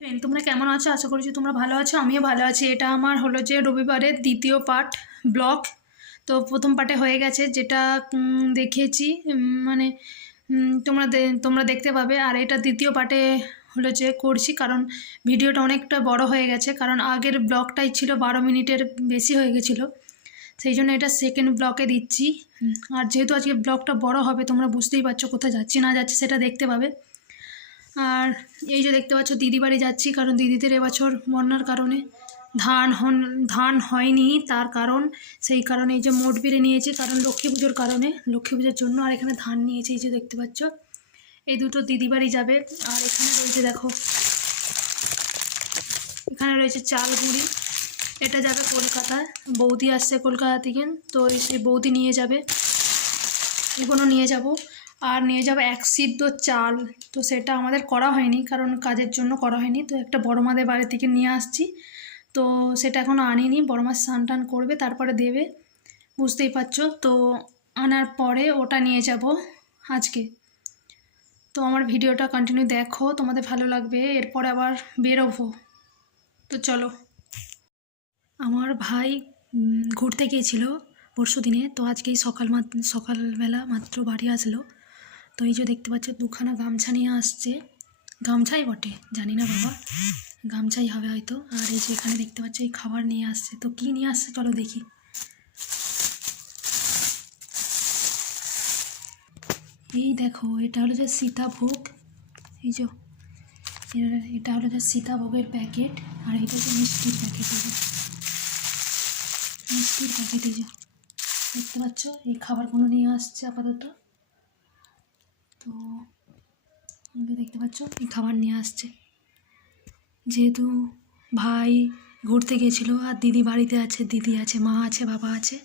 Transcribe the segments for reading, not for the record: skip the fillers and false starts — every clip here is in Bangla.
তোমরা কেমন আছো? আশা করছি তোমরা ভালো আছো, আমিও ভালো আছি। এটা আমার হলো যে রবিবারের দ্বিতীয় পার্ট ব্লগ। তো প্রথম পার্টে হয়ে গেছে, যেটা দেখিয়েছি, মানে তোমরা দেখতে পাবে। আর এটা দ্বিতীয় পার্টে হলো যে করছি, কারণ ভিডিওটা অনেকটা বড় হয়ে গেছে, কারণ আগের ব্লগটাই ছিল 12 মিনিটের বেশি হয়ে গেছিলো, সেই জন্য এটা সেকেন্ড ব্লগে দিচ্ছি। আর যেহেতু আজকে ব্লগটা বড় হবে, তোমরা বুঝতেই পারছো কোথায় যাচ্ছি না যাচ্ছি সেটা দেখতে পাবে। আর এই যে দেখতে পাচ্ছ দিদি বাড়ি যাচ্ছি, কারণ দিদিদের এবছর বন্যার কারণে ধান হয়নি, তার কারণ সেই কারণে এই যে মোট বেড়ে নিয়েছি, কারণ লক্ষ্মী পুজোর কারণে, লক্ষ্মী পুজোর জন্য। আর এখানে ধান নিয়েছি, এই যে দেখতে পাচ্ছ, এই দুটো দিদি বাড়ি যাবে। আর এখানে রয়েছে, দেখো এখানে রয়েছে চাল গুঁড়ি, এটা যাবে কলকাতায়, বৌদি আসছে কলকাতা থেকে, তো সেই বৌদি নিয়ে যাবে, এগুলো নিয়ে যাব। আর নিয়ে যাবো এক সিদ্ধ চাল, তো সেটা আমাদের করা হয়নি, কারণ কাজের জন্য করা হয়নি। তো একটা বড় মাদের বাড়ি থেকে নিয়ে আসছি, তো সেটা এখনও আনিনি। বড় মা স্নান টান করবে, তারপরে দেবে, বুঝতেই পারছো। তো আনার পরে ওটা নিয়ে যাব আজকে। তো আমার ভিডিওটা কন্টিনিউ দেখো, তোমাদের ভালো লাগবে। এরপরে আবার বেরোবো, তো চলো। আমার ভাই ঘুরতে গিয়েছিল পরশু দিনে, তো আজকেই সকালবেলা মাত্র বাড়ি আসলো। তো এই যে দেখতে পাচ্ছ দুখানা গামছা নিয়ে আসছে, গামছাই বটে, জানি না বাবা, গামছাই হবে হয়তো। আর এই যে এখানে দেখতে পাচ্ছ এই খাবার নিয়ে আসছে, তো কি নিয়ে আসছে চলো দেখি। এই দেখো, এটা হলো যে সীতাভোগ, এই যে এটা হলো যে সীতাভোগের প্যাকেট। আর এটা হচ্ছে মিষ্টির প্যাকেট, মিষ্টির প্যাকেট। এই যে দেখতে পাচ্ছ এই খাবারগুলো নিয়ে আসছে আপাতত। তো দেখতে পাচ্ছ এই খাবার নিয়ে আসছে, যেহেতু ভাই ঘুরতে গেছিলো আর দিদি বাড়িতে আছে, দিদি আছে, মা আছে, বাবা আছে।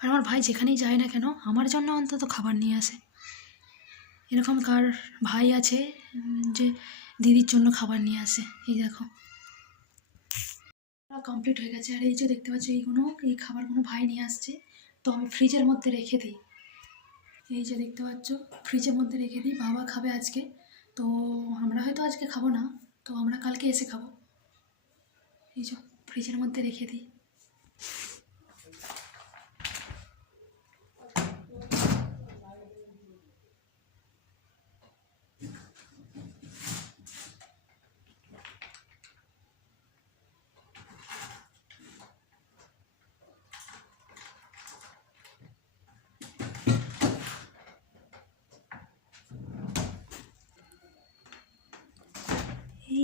আর আমার ভাই যেখানেই যায় না কেন আমার জন্য অন্তত খাবার নিয়ে আসে। এরকম কার ভাই আছে যে দিদির জন্য খাবার নিয়ে আসে? এই দেখো কমপ্লিট হয়ে গেছে। আর এই যে দেখতে পাচ্ছ এই খাবারগুলো ভাই নিয়ে আসছে, তো আমি ফ্রিজের মধ্যে রেখে দিই। এই যে দেখতে পাচ্ছ ফ্রিজের মধ্যে রেখে দিই, বাবা খাবে আজকে, তো আমরা হয়তো আজকে খাবো না, তো আমরা কালকে এসে খাবো। এই যে ফ্রিজের মধ্যে রেখে দিই।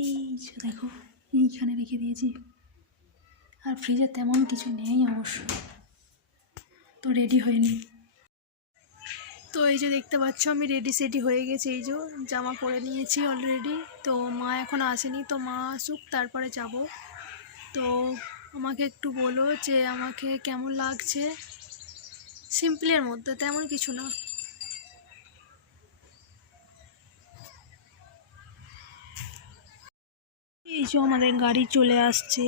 এই যে দেখো এইখানে রেখে দিয়েছি, আর ফ্রিজে তেমন কিছু নেই অবশ্য, তো রেডি হয়নি। তো এই যে দেখতে পাচ্ছ আমি রেডি সেডি হয়ে গেছি, এই যে জামা পরে নিয়েছি অলরেডি। তো মা এখন আসেনি, তো মা আসুক তারপরে যাব। তো আমাকে একটু বলো যে আমাকে কেমন লাগছে, সিম্পলের মধ্যে, তেমন কিছু না। এই যে আমাদের গাড়ি চলে আসছে।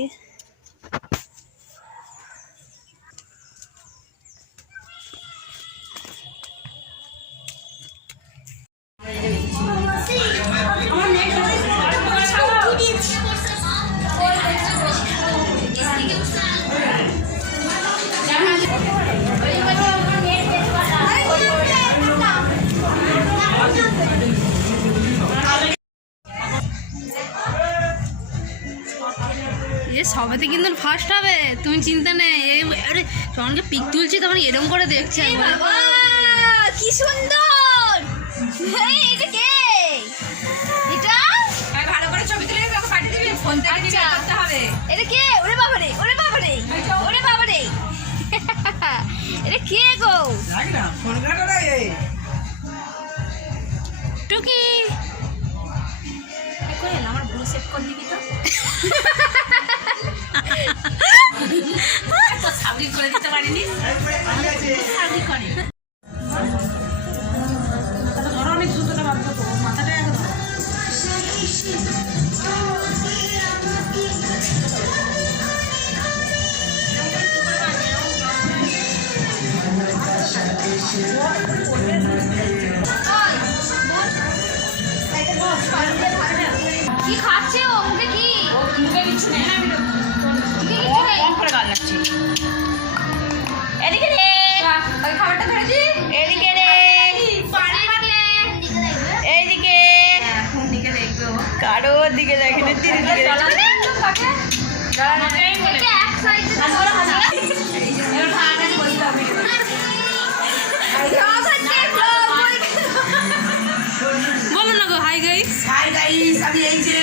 সবেতে কিন্তু ফার্স্ট হবে, তুমি চিন্তা নেই। আরে যখনকে পিক তুলছি তখন এরকম করে দেখছে, কি সুন্দর। এটা কে? এটা ভালো করে ছবি তুলে আমাকে পাঠিয়ে দিবি, ফোন থেকে নিয়ে করতে হবে। এটা কে? ওরে বাবা রে, ওরে বাবা রে, ওরে বাবা রে, এটা কে গো? দেখ না ফোন কাটো রে টুকি। কই আমার ব্লু সেট করে দিবি তো? সাবরি করে দিতে পারিনি, সাবরি করে অনেক সুন্দর মাথাটা একদম। কি খাচ্ছে ও? মুখে কি এদিকে রে খাবারটা ধরেছি, এদিকে রে, এইদিকে কারোর দিকে দেখে না, তিন দিকে বলো না গো হাই গাইস। হাই গাইস, আমি এই যে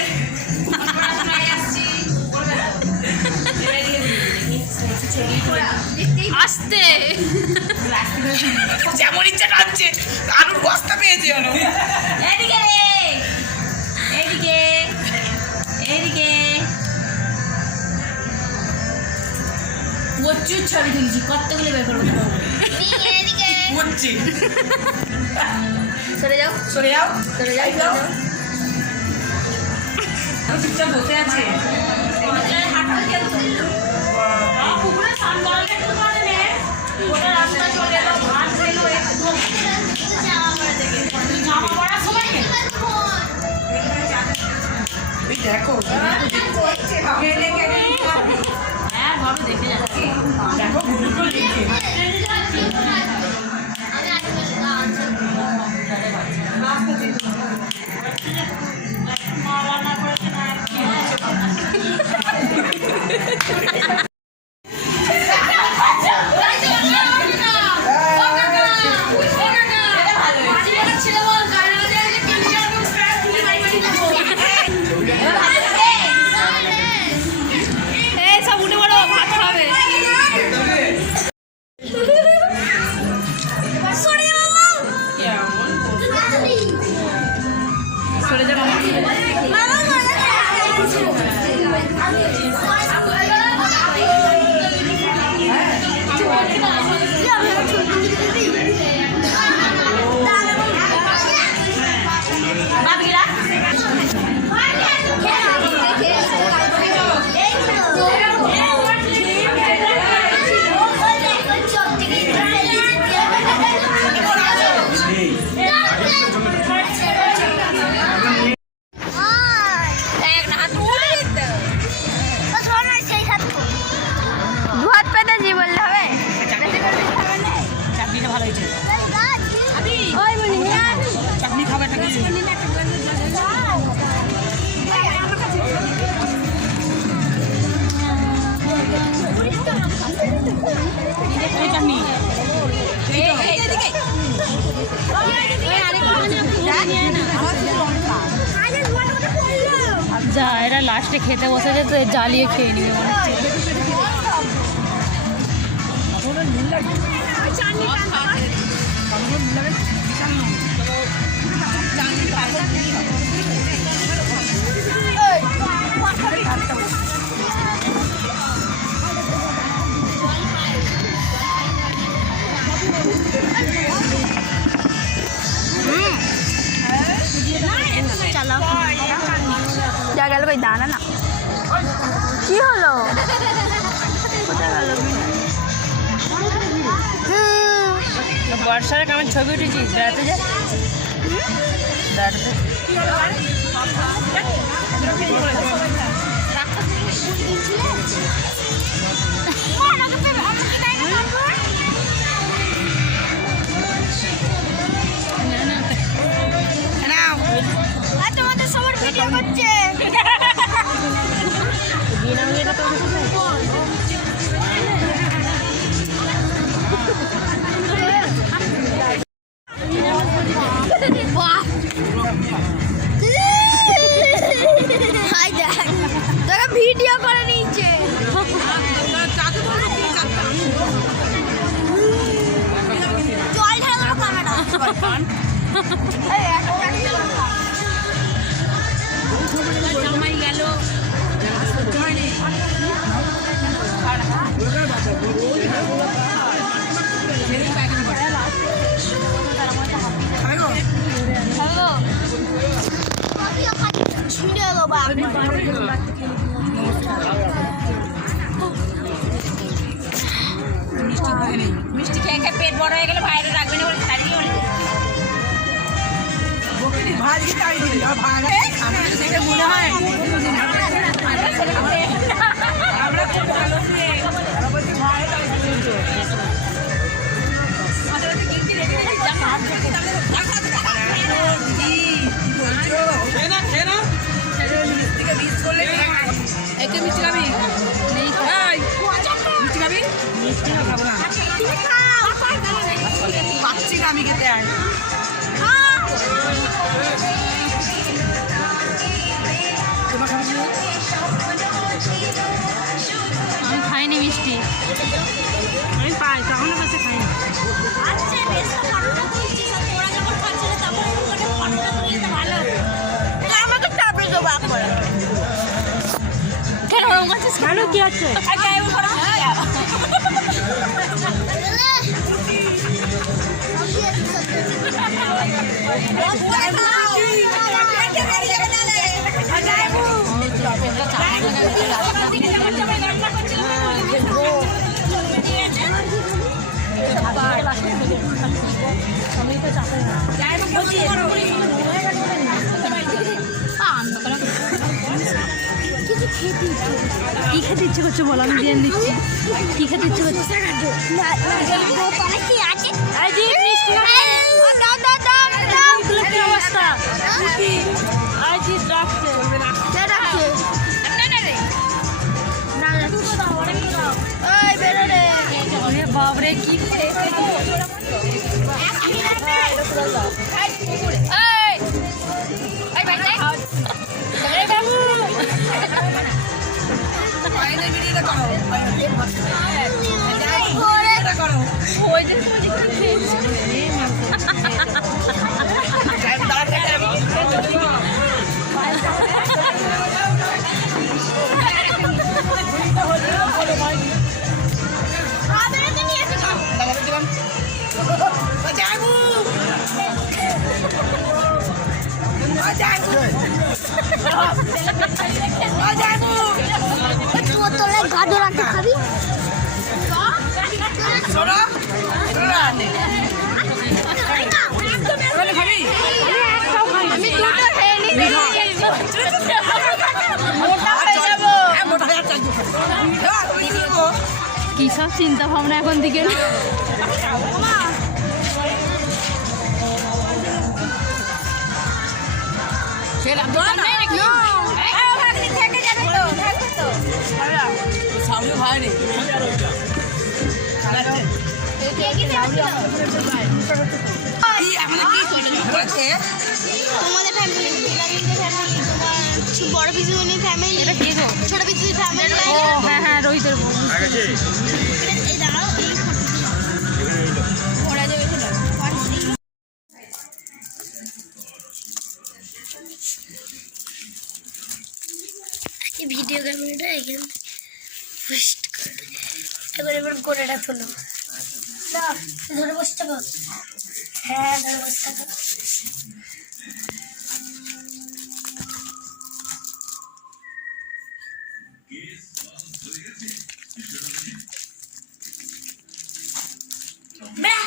আস্তে যেমন ইচ্ছা কাটছে, আলুর বস্তা পেয়েছি ওরা। এদিকে রে, এইদিকে, এইদিকে প্রচুর ছবি তুলছি, কতগুলো বের করবো সরে যাও, সরে যাও, সরে যাও। চুপচাপ বসে আছে। দেখো দেখে যাচ্ছি, দেখো চাটনি খাবে যা এরা লাস্টে খেতে বসেছে তো জ্বালিয়ে খেয়ে নিবে মনে হচ্ছে। যা গেল কই দাঁড়া না, কি হলো? কোথায় গেল? বর্ষার কেমন ছবি উঠেছিস বেড়াতে যা বেড়াতে তোমাদের সবার ভিডিও করছে। তোরা ভিডিও করে নিচ্ছে। জল ঢালো ক্যামেরা। জামাই গেল মিষ্টি খেয়ে খেয়ে পেট বড় হয়ে গেলে বাইরে রাখবে না বলে ছাড়িয়ে ভাজি খাই দিই আর ভাড়া মনে হয় তুই মিষ্টি খাবি? নেই এই, মিষ্টি খাবি? মিষ্টি খাবো না। পাচ্ছি না আমি খেতে আর। তোমার খাবি না? আমি খাইনি মিষ্টি। আমি পাই, তখনও কাছে খাই না। ভালো কি আছে? কি খেতে ইচ্ছে করছে বলো, আমি দিয়ে দিচ্ছি। কি খেতে ইচ্ছে করছে? কি অবস্থা? বাবরে কি গাজর আনতে খাবি? আমি দুটো খেয়ে কি সব চিন্তা ভাবনা এখন দিকে। তোমাদের ফ্যামিলি, বড় পিসুমনি ফ্যামিলি, ছোট পিসুমনি ফ্যামিলি। হ্যাঁ হ্যাঁ রোহিতের এই দাঁড়াও, ওরা যাবে ভিডিও ক্যামেরাটা এখানে পোস্ট করবে। এবার গোড়াটা তোলো, ধরে বসে থাকো। হ্যাঁ ধরে বসে থাকো। मैं